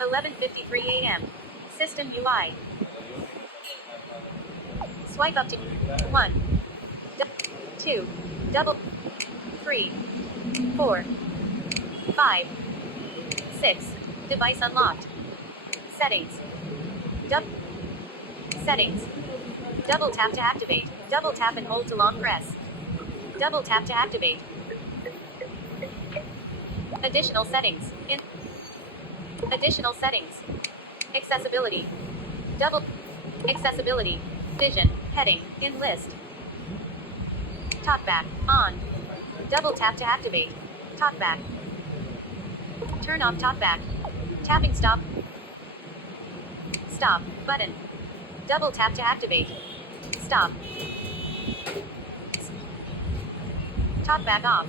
11:53 a.m. System UI. Swipe up to 1, 2, double, 3, 4, 5, 6. Device unlocked. Settings. Settings. Double tap to activate. Double tap and hold to long press. Double tap to activate. Additional settings. Additional settings. Accessibility. Double. Accessibility. Vision. Heading. In list. Talkback. On. Double tap to activate. Talkback. Turn off talkback. Tapping stop. Stop. Button. Double tap to activate. Stop. Talkback off.